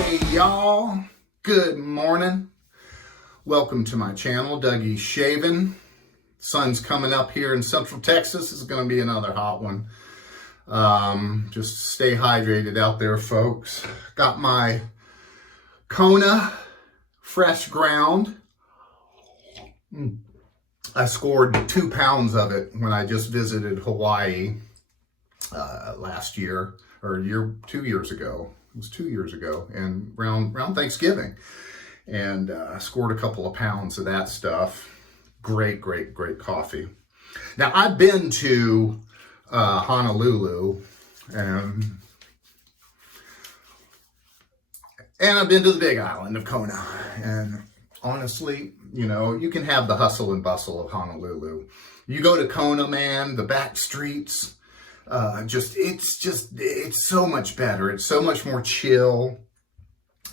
Hey y'all, good morning. Welcome to my channel, Dougie's Shaving. Sun's coming up here in Central Texas. This is going to be another hot one. Just stay hydrated out there, folks. Got my Kona fresh ground. I scored 2 pounds of it when I just visited Hawaii last year, or 2 years ago. It was 2 years ago, and around Thanksgiving, and scored a couple of pounds of that stuff. Great coffee. Now, I've been to Honolulu, and I've been to the Big Island of Kona, and honestly, you know, you can have the hustle and bustle of Honolulu. You go to Kona, man, the back streets, it's so much better. It's so much more chill,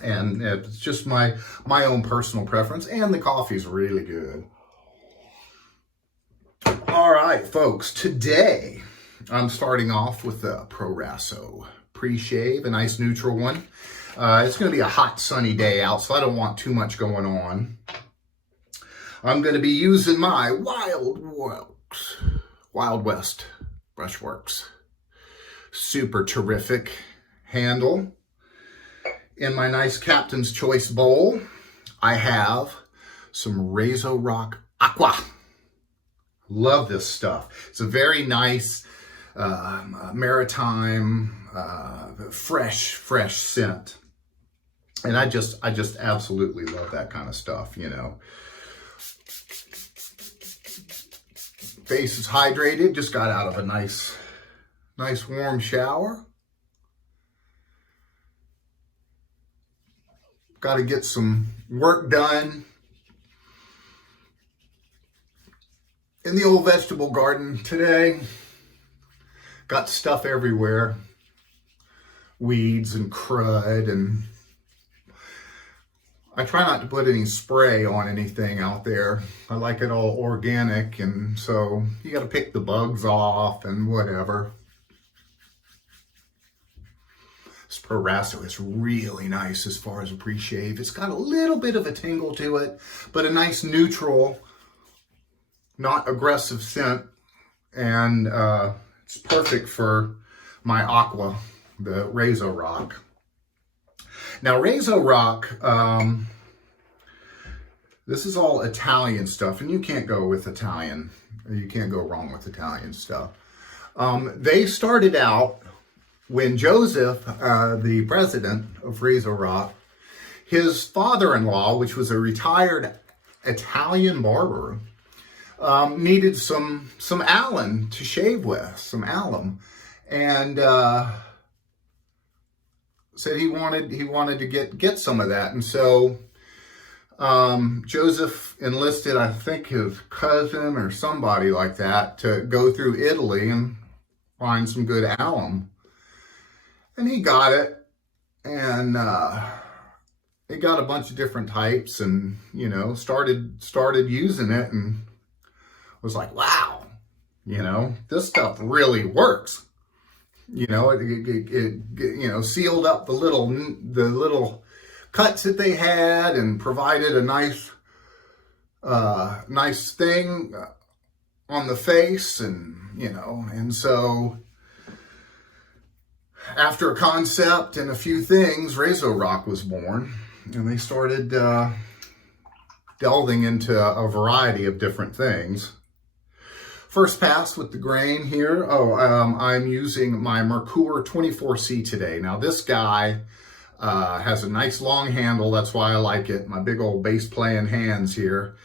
and it's just my own personal preference, and the coffee's really good. All right, folks, today I'm starting off with the Proraso pre-shave, a nice neutral one. It's going to be a hot, sunny day out, so I don't want too much going on. I'm going to be using my Wild West Brushworks. Super terrific handle. In my nice Captain's Choice bowl, I have some Razorock Acqua. Love this stuff. It's a very nice maritime, fresh scent. And I just absolutely love that kind of stuff, you know. Face is hydrated, just got out of a nice warm shower. Got to get some work done in the old vegetable garden today. Got stuff everywhere. Weeds and crud, and I try not to put any spray on anything out there. I like it all organic, and so you got to pick the bugs off and whatever. This Proraso is really nice as far as a pre-shave. It's got a little bit of a tingle to it, but a nice neutral, not aggressive scent, and it's perfect for my Aqua, the Razorock. Now, Razorock, this is all Italian stuff, and you can't go with Italian. You can't go wrong with Italian stuff. They started out when Joseph, the president of Razorock, his father-in-law, which was a retired Italian barber, needed some alum to shave with, some alum, and said he wanted to get some of that, and so Joseph enlisted, I think, his cousin or somebody like that to go through Italy and find some good alum, and he got it, and he got a bunch of different types, and you know, started using it, and was like, wow, you know, this stuff really works. You know, it you know, sealed up the little cuts that they had, and provided a nice thing on the face, and you know, and so after a concept and a few things, Razorock was born, and they started delving into a variety of different things. First pass with the grain here. I'm using my Merkur 24C today. Now this guy has a nice long handle. That's why I like it. My big old bass playing hands here.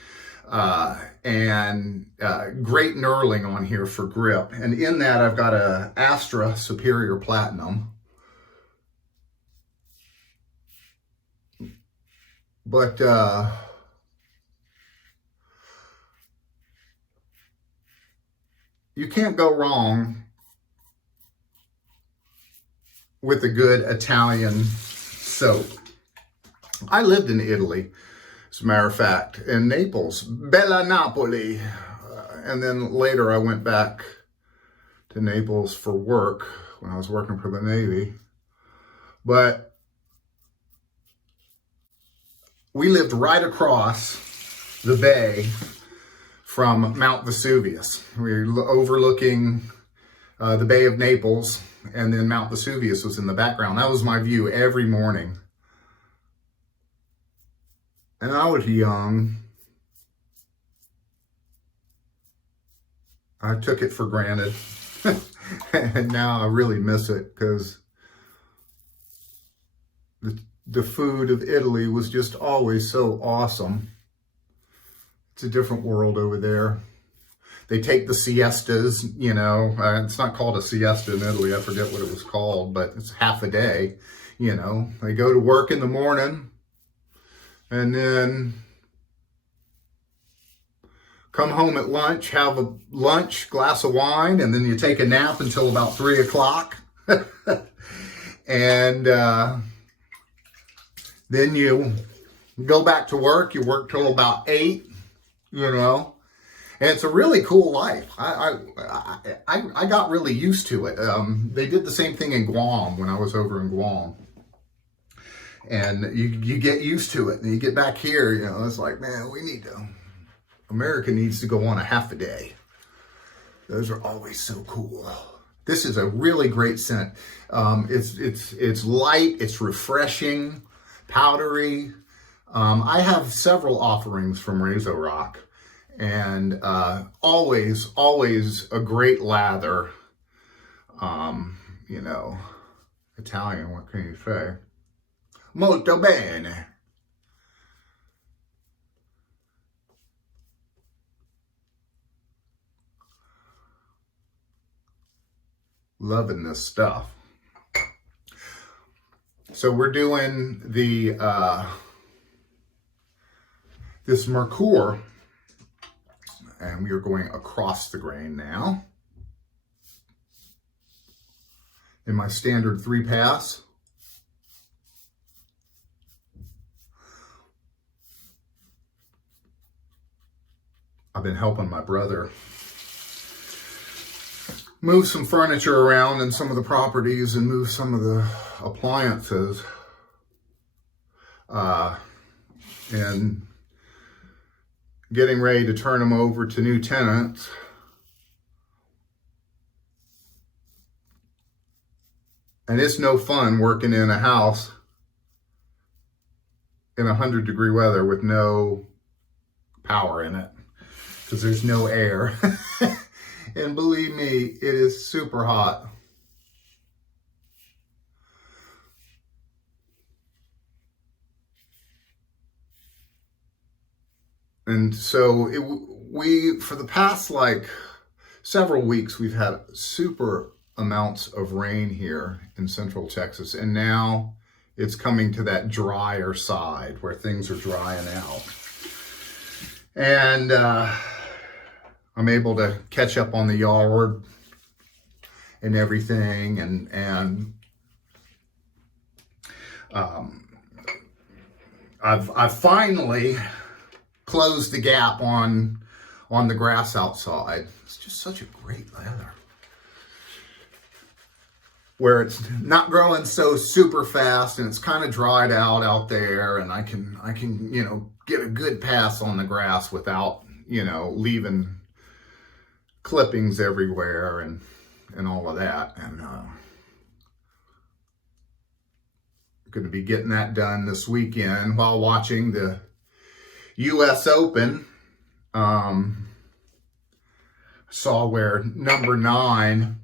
And great knurling on here for grip. And in that I've got a Astra Superior Platinum. But you can't go wrong with a good Italian soap. I lived in Italy, as a matter of fact, in Naples, Bella Napoli. And then later I went back to Naples for work when I was working for the Navy. But we lived right across the bay from Mount Vesuvius. We were overlooking the Bay of Naples, and then Mount Vesuvius was in the background. That was my view every morning. And I was young. I took it for granted. And now I really miss it, because the food of Italy was just always so awesome. It's a different world over there. They take the siestas, you know. It's not called a siesta in Italy. I forget what it was called, but it's half a day, you know. They go to work in the morning and then come home at lunch, have a lunch, glass of wine, and then you take a nap until about 3 o'clock. And then you go back to work. You work till about 8, you know. And it's a really cool life. I got really used to it. They did the same thing in Guam when I was over in Guam. And you get used to it. And you get back here, you know, it's like, man, America needs to go on a half a day. Those are always so cool. This is a really great scent. It's light, it's refreshing, powdery. I have several offerings from Razorock. And always a great lather. You know, Italian, what can you say? Molto bene. Loving this stuff. So we're doing the this Merkur. And we are going across the grain now. In my standard 3-pass. I've been helping my brother move some furniture around in some of the properties and move some of the appliances. And getting ready to turn them over to new tenants. And it's no fun working in a house in 100-degree weather with no power in it, because there's no air. And believe me, it is super hot. And so for the past several weeks, we've had super amounts of rain here in Central Texas. And now it's coming to that drier side where things are drying out. And I'm able to catch up on the yard and everything. And I've finally closed the gap on the grass outside. It's just such a great lather, where it's not growing so super fast and it's kind of dried out there, and I can you know, get a good pass on the grass without, you know, leaving clippings everywhere and all of that. And I'm going to be getting that done this weekend while watching the U.S. Open. Saw where number 9,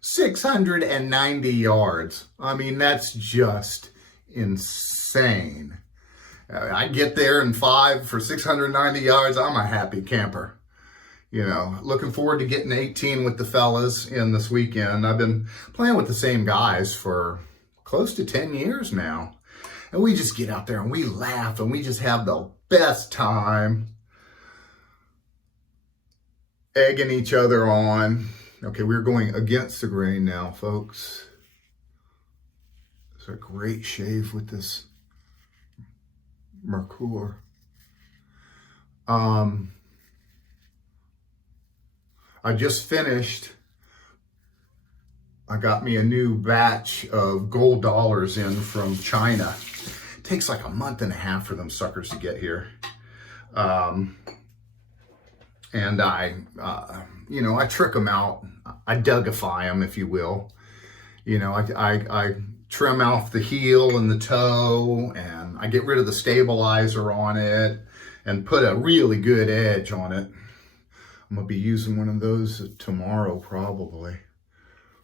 690 yards. I mean, that's just insane. I get there in 5 for 690 yards. I'm a happy camper. You know, looking forward to getting 18 with the fellas in this weekend. I've been playing with the same guys for close to 10 years now. And we just get out there and we laugh and we just have the best time. Egging each other on. Okay, we're going against the grain now, folks. It's a great shave with this Merkur. I just finished. I got me a new batch of gold dollars in from China. takes like a month and a half for them suckers to get here. And I, you know, I trick them out. I Dougify them, if you will. You know, I trim off the heel and the toe, and I get rid of the stabilizer on it and put a really good edge on it. I'm gonna be using one of those tomorrow probably,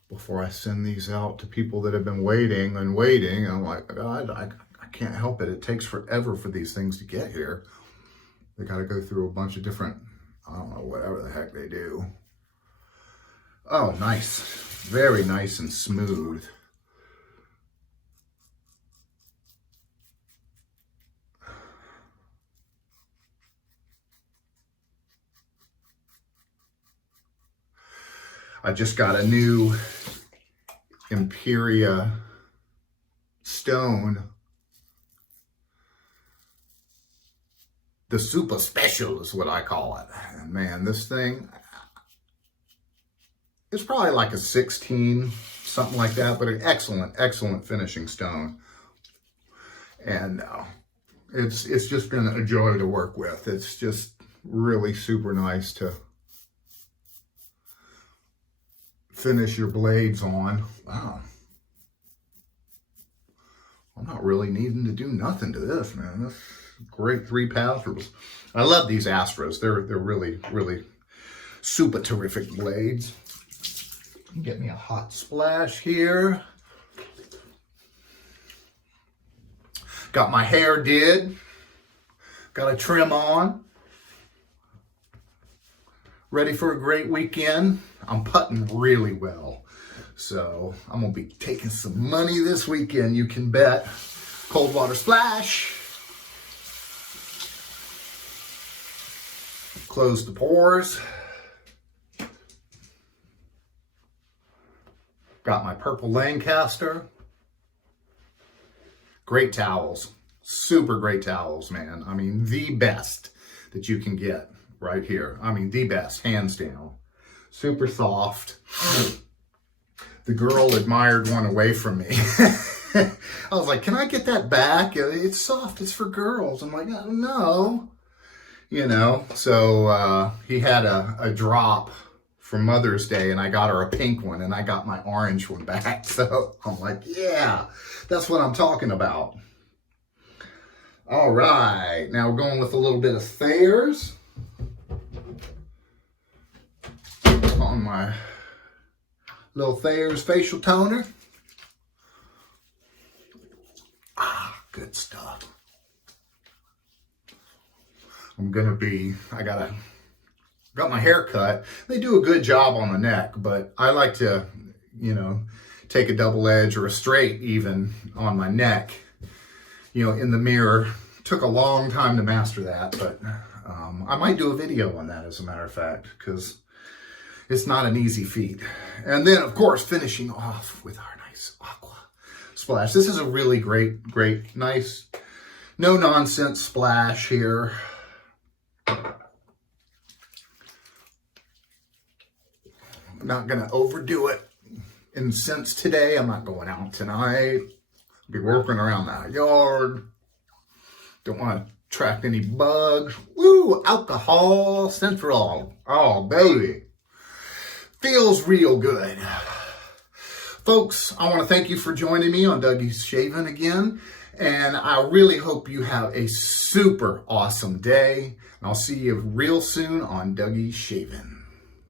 before I send these out to people that have been waiting and waiting. I'm like, God, I can't help it. It takes forever for these things to get here. They got to go through a bunch of different, I don't know, whatever the heck they do. Oh, nice. Very nice and smooth. I just got a new Imperia stone. The super special is what I call it. And man, this thing, it's probably like a 16, something like that, but an excellent, excellent finishing stone. And it's just been a joy to work with. It's just really super nice to finish your blades on. Wow. I'm not really needing to do nothing to this, man. This is great 3-pass. I love these Astras. They're really, really super terrific blades. Get me a hot splash here. Got my hair did. Got a trim on. Ready for a great weekend. I'm putting really well. So I'm gonna be taking some money this weekend, you can bet. Cold water splash. Close the pores. Got my purple Lancaster. Great towels. Super great towels, man. I mean, the best that you can get right here. I mean, the best, hands down. Super soft. The girl admired one away from me. I was like, can I get that back? It's soft, it's for girls. I'm like, no. You know, so he had a drop for Mother's Day, and I got her a pink one, and I got my orange one back. So I'm like, yeah, that's what I'm talking about. All right, now we're going with a little bit of Thayers on my little Thayers facial toner. Ah, good stuff. Got my hair cut. They do a good job on the neck, but I like to, you know, take a double edge or a straight even on my neck, you know, in the mirror. Took a long time to master that, but I might do a video on that, as a matter of fact, because it's not an easy feat. And then, of course, finishing off with our nice Aqua splash. This is a really great, nice, no-nonsense splash here. I'm not going to overdo it. And since today, I'm not going out tonight. I'll be working around the yard. Don't want to attract any bugs. Woo! Alcohol Central. Oh, baby. Feels real good. Folks, I want to thank you for joining me on Dougie's Shaving again. And I really hope you have a super awesome day. And I'll see you real soon on Dougie's Shaving.